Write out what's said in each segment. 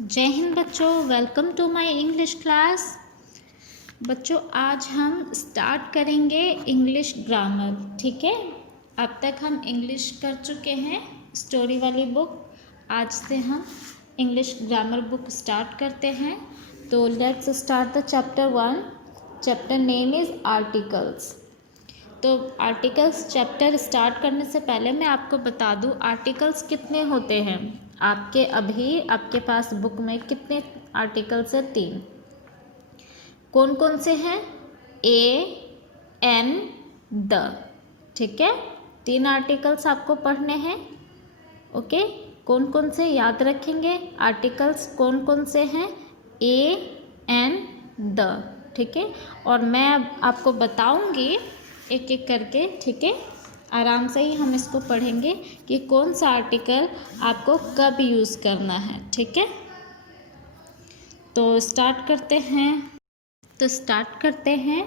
जय हिंद बच्चों, welcome to my English class. बच्चों आज हम स्टार्ट करेंगे इंग्लिश ग्रामर। ठीक है, अब तक हम इंग्लिश कर चुके हैं स्टोरी वाली बुक। आज से हम इंग्लिश ग्रामर बुक स्टार्ट करते हैं। तो let's start the chapter 1। Chapter name is articles. तो आर्टिकल्स चैप्टर स्टार्ट करने से पहले मैं आपको बता दूं आर्टिकल्स कितने होते हैं। आपके पास बुक में कितने आर्टिकल्स हैं? 3। कौन कौन से हैं? ए, एन, द। ठीक है, 3 आर्टिकल्स आपको पढ़ने हैं। ओके, कौन कौन से याद रखेंगे? आर्टिकल्स कौन कौन से हैं? ए, एन, द। ठीक है, और मैं अब आपको बताऊंगी एक एक करके। ठीक है, आराम से ही हम इसको पढ़ेंगे कि कौन सा आर्टिकल आपको कब यूज़ करना है। ठीक है, तो स्टार्ट करते हैं।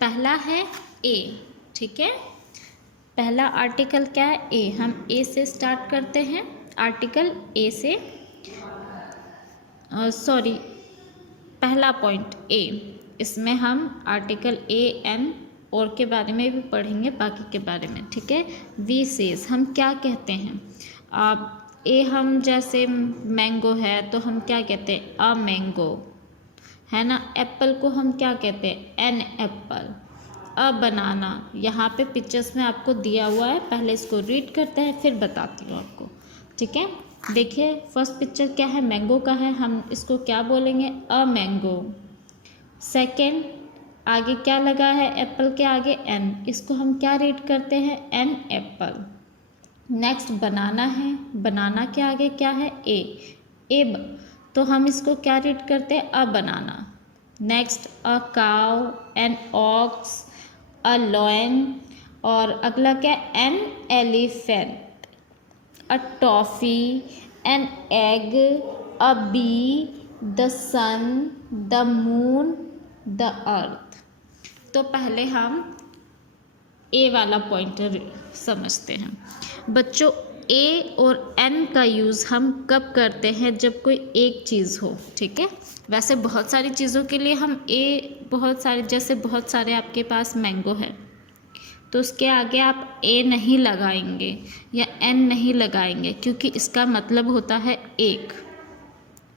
पहला है ए। ठीक है, पहला आर्टिकल क्या है? ए। हम ए से स्टार्ट करते हैं। आर्टिकल ए से पहला पॉइंट ए। इसमें हम आर्टिकल ए, एन और के बारे में भी पढ़ेंगे, बाकी के बारे में। ठीक है, वी सेज हम क्या कहते हैं? आप ए, हम जैसे मैंगो है तो हम क्या कहते हैं? अ मैंगो, है ना। एप्पल को हम क्या कहते हैं? An apple. अ बनाना, यहाँ पे पिक्चर्स में आपको दिया हुआ है, पहले इसको रीड करते हैं फिर बताती हूँ आपको। ठीक है, देखिए फर्स्ट पिक्चर क्या है? मैंगो का है। हम इसको क्या बोलेंगे? A mango. सेकेंड, आगे क्या लगा है? एप्पल के आगे एन, इसको हम क्या रीड करते हैं? An apple. नेक्स्ट बनाना है। बनाना के आगे क्या है? ए तो हम इसको क्या रीड करते हैं? A banana. Next a cow, an ox, a lion, और अगला क्या? An elephant, a toffee, an egg, a bee, the sun, the moon, the earth. तो पहले हम ए वाला पॉइंटर समझते हैं। बच्चों, ए और एन का यूज़ हम कब करते हैं? जब कोई एक चीज़ हो। ठीक है, वैसे बहुत सारी चीज़ों के लिए हम जैसे बहुत सारे आपके पास मैंगो है तो उसके आगे आप ए नहीं लगाएंगे या एन नहीं लगाएंगे, क्योंकि इसका मतलब होता है एक।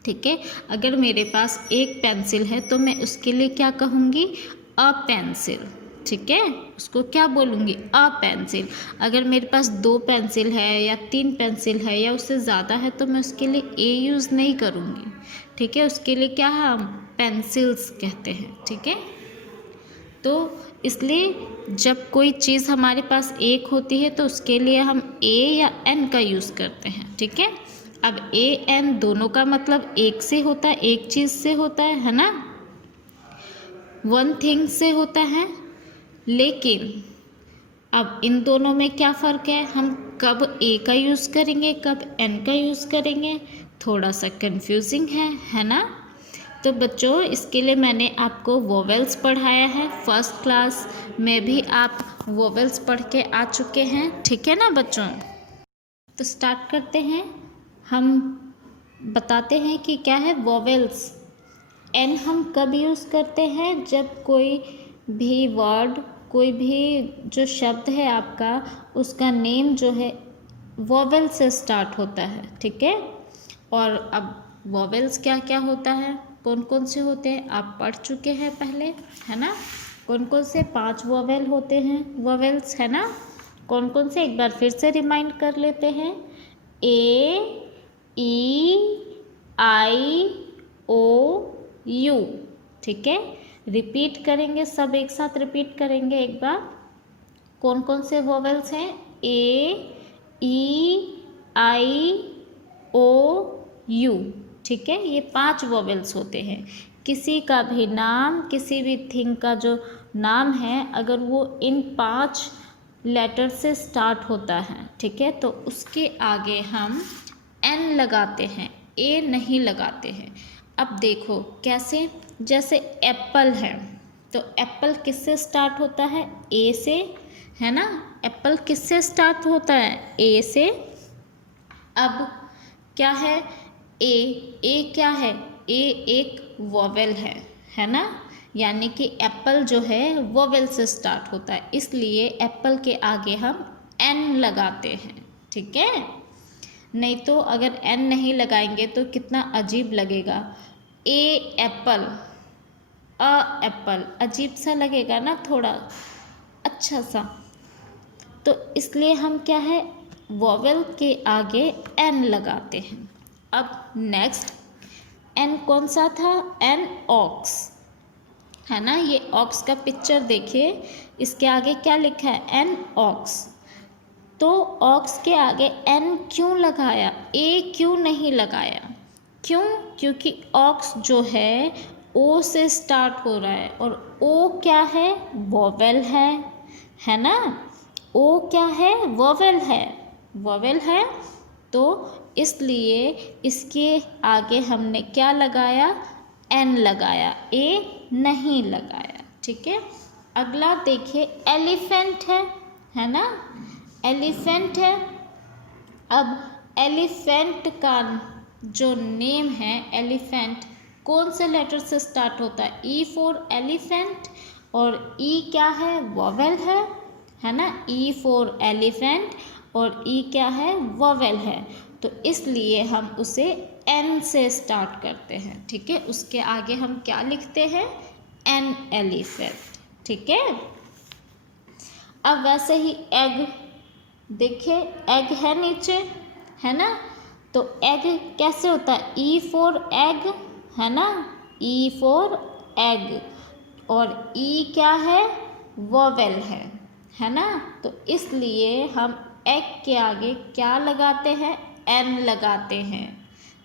ठीक है, अगर मेरे पास एक पेंसिल है तो मैं उसके लिए क्या कहूँगी? A pencil. ठीक है, उसको क्या बोलूँगी? A pencil. अगर मेरे पास 2 पेंसिल है या 3 पेंसिल है या उससे ज़्यादा है तो मैं उसके लिए ए यूज़ नहीं करूँगी। ठीक है, उसके लिए क्या हम पेंसिल्स कहते हैं। ठीक है, तो इसलिए जब कोई चीज़ हमारे पास एक होती है तो उसके लिए हम ए या एन का यूज़ करते हैं। ठीक है, अब ए एन दोनों का मतलब एक से होता है, एक चीज़ से होता है ना, वन थिंग से होता है। लेकिन अब इन दोनों में क्या फ़र्क है? हम कब ए का यूज़ करेंगे, कब एन का यूज़ करेंगे, थोड़ा सा कंफ्यूजिंग है ना। तो बच्चों, इसके लिए मैंने आपको वोवेल्स पढ़ाया है। फर्स्ट क्लास में भी आप वोवेल्स पढ़ के आ चुके हैं। ठीक है ना बच्चों, तो स्टार्ट करते हैं। हम बताते हैं कि क्या है वोवेल्स। एन हम कब यूज़ करते हैं? जब कोई भी वर्ड, कोई भी जो शब्द है आपका, उसका नेम जो है वोवेल से स्टार्ट होता है। ठीक है, और अब वोवेल्स क्या क्या होता है, कौन कौन से होते हैं, आप पढ़ चुके हैं पहले, है ना। कौन कौन से 5 वोवेल होते हैं? वोवेल्स, है ना। कौन कौन से? एक बार फिर से रिमाइंड कर लेते हैं। ए, ई, आई, ओ, यू। ठीक है, रिपीट करेंगे, सब एक साथ रिपीट करेंगे एक बार। कौन कौन से वोवेल्स हैं? ए, ई, आई, ओ, यू। ठीक है, ये 5 वोवेल्स होते हैं। किसी का भी नाम, किसी भी थिंग का जो नाम है, अगर वो इन 5 लेटर से स्टार्ट होता है, ठीक है, तो उसके आगे हम एन लगाते हैं, ए नहीं लगाते हैं। अब देखो कैसे, जैसे एप्पल है तो एप्पल किससे स्टार्ट होता है? ए से, है ना। एप्पल किससे स्टार्ट होता है? ए से। अब क्या है? ए क्या है? ए एक वोवेल है ना, यानी कि एप्पल जो है वोवेल से स्टार्ट होता है, इसलिए एप्पल के आगे हम एन लगाते हैं, ठीक है। नहीं तो अगर एन नहीं लगाएंगे तो कितना अजीब लगेगा। ए एप्पल, अ एप्पल, अजीब सा लगेगा ना, थोड़ा अच्छा सा। तो इसलिए हम क्या है, वोवेल के आगे एन लगाते हैं। अब नेक्स्ट एन कौन सा था? एन ऑक्स, है ना। ये ऑक्स का पिक्चर देखिए, इसके आगे क्या लिखा है? An ox. तो ऑक्स के आगे एन क्यों लगाया, ए क्यों नहीं लगाया? क्यों? क्योंकि ऑक्स जो है ओ से स्टार्ट हो रहा है, और ओ क्या है? वोवेल है ना। ओ क्या है? वोवेल है। तो इसलिए इसके आगे हमने क्या लगाया? एन लगाया, ए नहीं लगाया, ठीक है। अगला देखिए, एलिफेंट है ना। एलिफेंट है। अब एलिफेंट का जो नेम है, एलिफेंट कौन से लेटर से स्टार्ट होता है? ई फॉर एलिफेंट, और ई क्या है? वोवेल है ना। ई फॉर एलिफेंट और ई क्या है? वोवेल है। तो इसलिए हम उसे एन से स्टार्ट करते हैं, ठीक है। उसके आगे हम क्या लिखते हैं? एन एलिफेंट, ठीक है। अब वैसे ही एग, देखिए एग है नीचे, है ना। तो एग कैसे होता है? ई फॉर एग, है ना। ई फॉर एग, और ई क्या है? वोवेल है ना। तो इसलिए हम एग के आगे क्या लगाते हैं? एन लगाते हैं,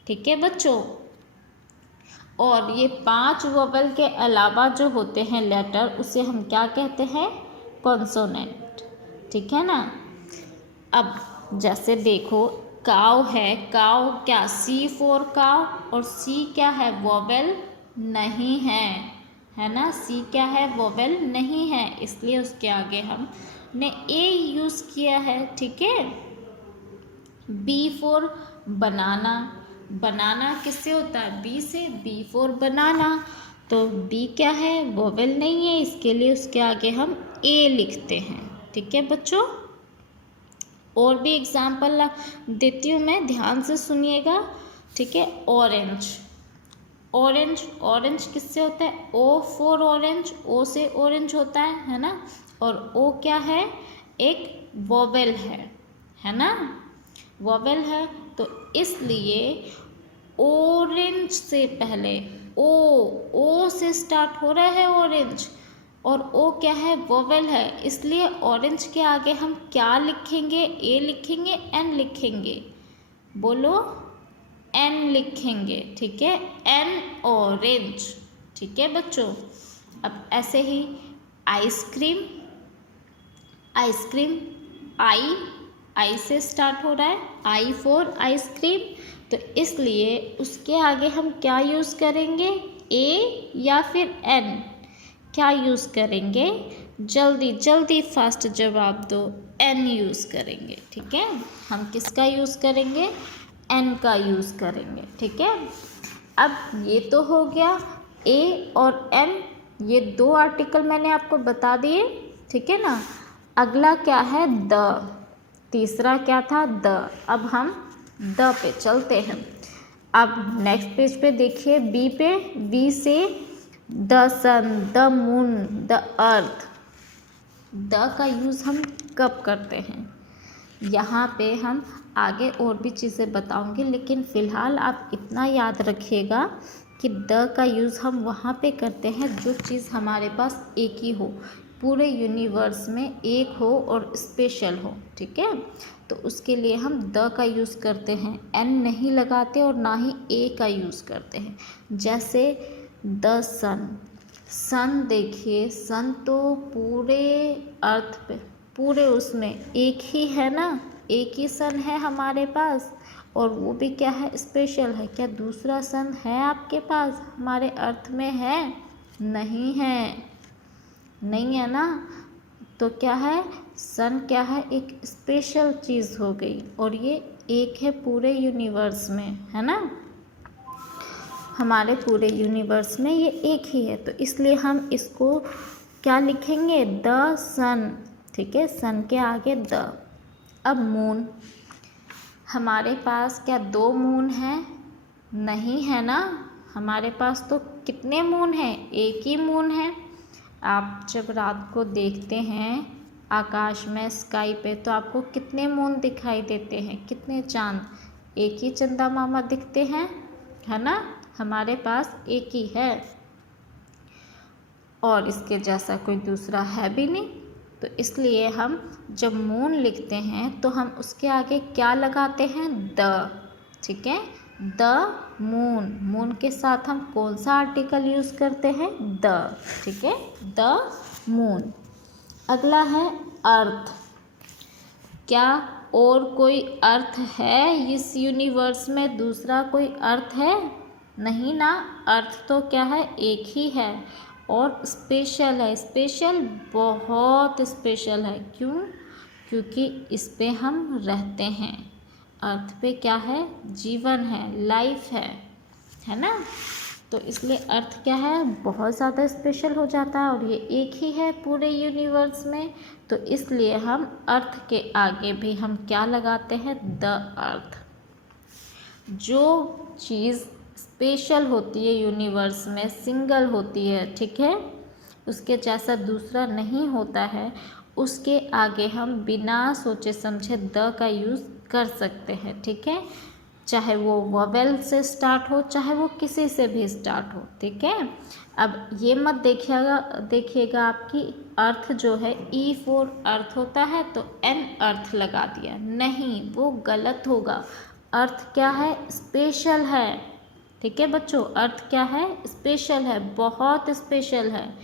ठीक है बच्चों। और ये 5 वोवेल के अलावा जो होते हैं लेटर, उसे हम क्या कहते हैं? कॉन्सोनेंट, ठीक है ना। अब जैसे देखो, काव है, काव क्या? सी फॉर काव, और सी क्या है? वोवेल नहीं है ना। सी क्या है? वोवेल नहीं है, इसलिए उसके आगे हमने ए यूज़ किया है, ठीक है। बी फॉर बनाना, बनाना किससे होता है? बी से। बी फॉर बनाना, तो बी क्या है? वोवेल नहीं है, इसके लिए उसके आगे हम ए लिखते हैं, ठीक है बच्चों। और भी एग्जाम्पल देती हूँ मैं, ध्यान से सुनिएगा, ठीक है। ऑरेंज, ऑरेंज, ऑरेंज किससे होता है? ओ फॉर ऑरेंज, ओ से ऑरेंज होता है ना। और ओ क्या है? एक वोवेल है ना। वोवेल है, तो इसलिए ऑरेंज से पहले ओ से स्टार्ट हो रहा है ऑरेंज, और ओ क्या है? वोवेल है, इसलिए ऑरेंज के आगे हम क्या लिखेंगे? ए लिखेंगे, एन लिखेंगे? बोलो, एन लिखेंगे, ठीक है। एन ऑरेंज, ठीक है बच्चों। अब ऐसे ही आइसक्रीम, आइसक्रीम आई से स्टार्ट हो रहा है, आई फॉर आइसक्रीम, तो इसलिए उसके आगे हम क्या यूज़ करेंगे? ए या फिर एन? क्या यूज़ करेंगे? जल्दी जल्दी फास्ट जवाब दो। एन यूज़ करेंगे, ठीक है। हम किसका यूज़ करेंगे? एन का यूज़ करेंगे, ठीक है। अब ये तो हो गया ए और एन, ये 2 आर्टिकल मैंने आपको बता दिए, ठीक है ना। अगला क्या है? द, तीसरा क्या था? द। अब हम द पे चलते हैं। अब नेक्स्ट पेज पे देखिए, बी पे, बी से the sun, the moon, the earth. The का यूज़ हम कब करते हैं? यहाँ पे हम आगे और भी चीज़ें बताऊँगी, लेकिन फ़िलहाल आप इतना याद रखिएगा कि द का यूज़ हम वहाँ पे करते हैं जो चीज़ हमारे पास एक ही हो, पूरे यूनिवर्स में एक हो और स्पेशल हो, ठीक है। तो उसके लिए हम द का यूज़ करते हैं, एन नहीं लगाते और ना ही ए का यूज़ करते हैं। जैसे द सन, सन देखिए, सन तो पूरे अर्थ पे, पूरे उसमें एक ही है ना, एक ही सन है हमारे पास, और वो भी क्या है? स्पेशल है। क्या दूसरा सन है आपके पास? हमारे अर्थ में है? नहीं है, नहीं है ना। तो क्या है? सन क्या है? एक स्पेशल चीज़ हो गई, और ये एक है पूरे यूनिवर्स में, है ना। हमारे पूरे यूनिवर्स में ये एक ही है, तो इसलिए हम इसको क्या लिखेंगे, द सन, ठीक है, सन के आगे द। अब मून, हमारे पास क्या 2 मून हैं, नहीं है ना, हमारे पास तो कितने मून हैं, एक ही मून है। आप जब रात को देखते हैं आकाश में, स्काई पे, तो आपको कितने मून दिखाई देते हैं, कितने चांद, एक ही चंदा मामा दिखते हैं, है ना, हमारे पास एक ही है और इसके जैसा कोई दूसरा है भी नहीं। तो इसलिए हम जब मून लिखते हैं तो हम उसके आगे क्या लगाते हैं, द, ठीक है, द मून। मून के साथ हम कौन सा आर्टिकल यूज़ करते हैं, द, ठीक है, द मून। अगला है अर्थ। क्या और कोई अर्थ है इस यूनिवर्स में, दूसरा कोई अर्थ है, नहीं ना, अर्थ तो क्या है, एक ही है और स्पेशल है, स्पेशल, बहुत स्पेशल है। क्यों, क्योंकि इस पे हम रहते हैं, अर्थ पे क्या है, जीवन है, लाइफ है ना, तो इसलिए अर्थ क्या है, बहुत ज़्यादा स्पेशल हो जाता है और ये एक ही है पूरे यूनिवर्स में। तो इसलिए हम अर्थ के आगे भी हम क्या लगाते हैं, द अर्थ। जो चीज़ स्पेशल होती है यूनिवर्स में, सिंगल होती है, ठीक है, उसके जैसा दूसरा नहीं होता है, उसके आगे हम बिना सोचे समझे द का यूज़ कर सकते हैं, ठीक है, चाहे वो वोवेल से स्टार्ट हो, चाहे वो किसी से भी स्टार्ट हो, ठीक है। अब ये मत देखिएगा आपकी अर्थ जो है E4 अर्थ होता है तो N अर्थ लगा दिया, नहीं, वो गलत होगा। अर्थ क्या है, स्पेशल है, ठीक है बच्चों, अर्थ क्या है, स्पेशल है, बहुत स्पेशल है,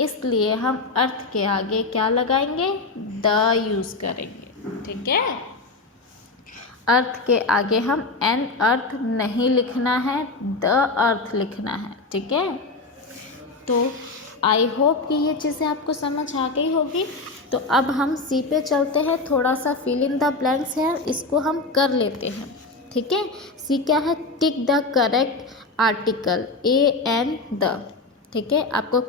इसलिए हम अर्थ के आगे क्या लगाएंगे, द यूज़ करेंगे, ठीक है। अर्थ के आगे हम एन अर्थ नहीं लिखना है, द अर्थ लिखना है, ठीक है। तो आई होप कि ये चीज़ें आपको समझ आ गई होगी। तो अब हम सी पे चलते हैं, थोड़ा सा फिल इन द ब्लैंक्स है, इसको हम कर लेते हैं, ठीक है। सी क्या है, tick the correct article, a an the, ठीक है। आपको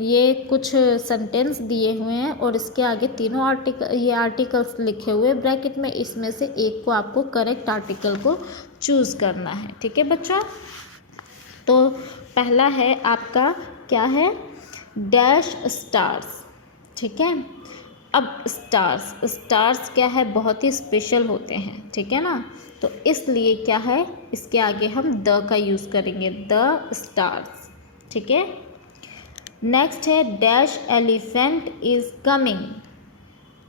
ये कुछ सेंटेंस दिए हुए हैं और इसके आगे तीनों आर्टिकल्स लिखे हुए ब्रैकेट में, इसमें से एक को आपको करेक्ट आर्टिकल को चूज़ करना है, ठीक है बच्चों। तो पहला है आपका क्या है, डैश स्टार्स, ठीक है। अब स्टार्स क्या है, बहुत ही स्पेशल होते हैं, ठीक है ना, तो इसलिए क्या है, इसके आगे हम द का यूज़ करेंगे, द स्टार्स, ठीक है। नेक्स्ट है dash elephant is coming.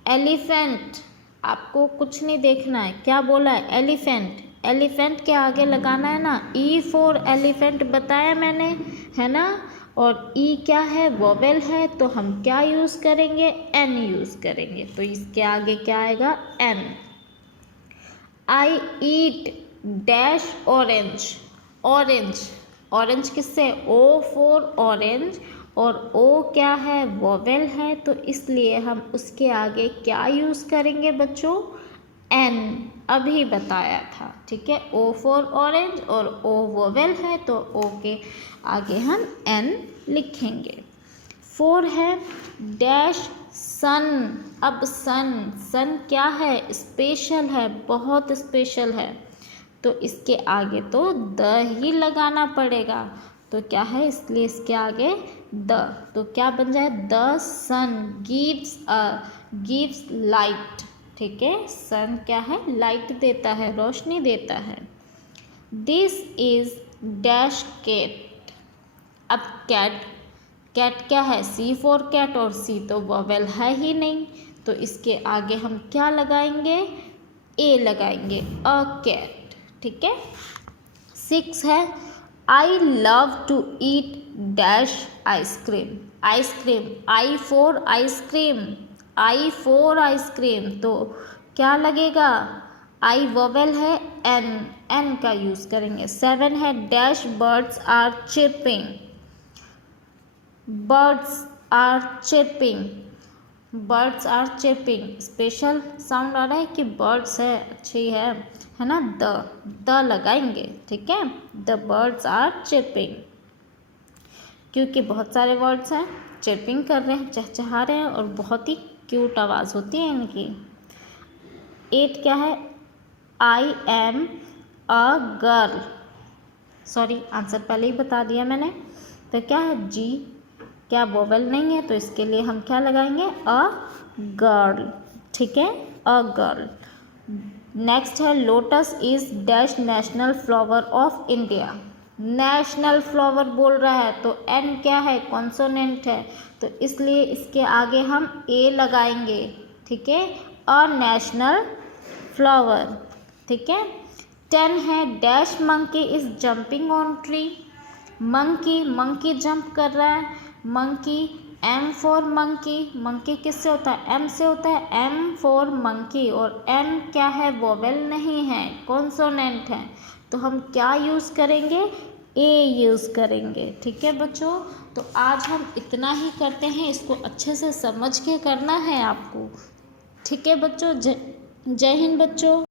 Elephant, आपको कुछ नहीं देखना है, क्या बोला है, एलिफेंट, एलिफेंट के आगे लगाना है ना, E4 एलिफेंट बताया मैंने, है ना, और ई क्या है, वोवेल है, तो हम क्या यूज़ करेंगे, एन यूज़ करेंगे, तो इसके आगे क्या आएगा, एन। आई ईट डैश ऑरेंज, ऑरेंज किससे, O4 ऑरेंज, और ओ क्या है, वोवेल है, तो इसलिए हम उसके आगे क्या यूज़ करेंगे बच्चों, एन, अभी बताया था, ठीक है। O4 ऑरेंज और ओ वोवेल है, तो ओ के आगे हम एन लिखेंगे। 4 है डैश सन। अब सन क्या है, स्पेशल है, बहुत स्पेशल है, तो इसके आगे तो द ही लगाना पड़ेगा, तो क्या है, इसलिए इसके आगे द, तो क्या बन जाए, द सन गिव्स लाइट, ठीक है। सन क्या है, लाइट देता है, रोशनी देता है। This is dash cat. अब कैट क्या है, C4 कैट, और सी तो वोवेल है ही नहीं, तो इसके आगे हम क्या लगाएंगे, ए लगाएंगे, अ कैट, ठीक है। 6 है I love to eat dash ice cream, I4 ice cream, तो क्या लगेगा, आई वोवेल है, एन का यूज़ करेंगे। 7 है dash birds are chirping, birds are chirping, special sound आ रहा है कि बर्ड्स है, अच्छी है ना, द लगाएंगे, ठीक है। द बर्ड्स आर चिरपिंग, क्योंकि बहुत सारे वर्ड्स हैं, चिरपिंग कर रहे हैं, चहचहा रहे हैं, और बहुत ही क्यूट आवाज़ होती है इनकी। 8 क्या है, I am a girl, sorry answer पहले ही बता दिया मैंने। तो क्या है, जी क्या वोवेल नहीं है, तो इसके लिए हम क्या लगाएंगे, अ गर्ल, ठीक है, अ गर्ल। नेक्स्ट है, lotus is dash national flower of India, national flower बोल रहा है, तो एन क्या है, कॉन्सोनेंट है, तो इसलिए इसके आगे हम ए लगाएंगे, ठीक है, अ नेशनल फ्लावर, ठीक है। 10 है, dash monkey is jumping on tree, monkey jump कर रहा है, मंकी, एम फॉर मंकी किससे होता है, एम से होता है, एम फॉर मंकी, और एन क्या है, वोवेल नहीं है, कॉन्सोनेंट है, तो हम क्या यूज़ करेंगे, ए यूज़ करेंगे, ठीक है बच्चों। तो आज हम इतना ही करते हैं, इसको अच्छे से समझ के करना है आपको, ठीक है बच्चों। जय हिंद बच्चों।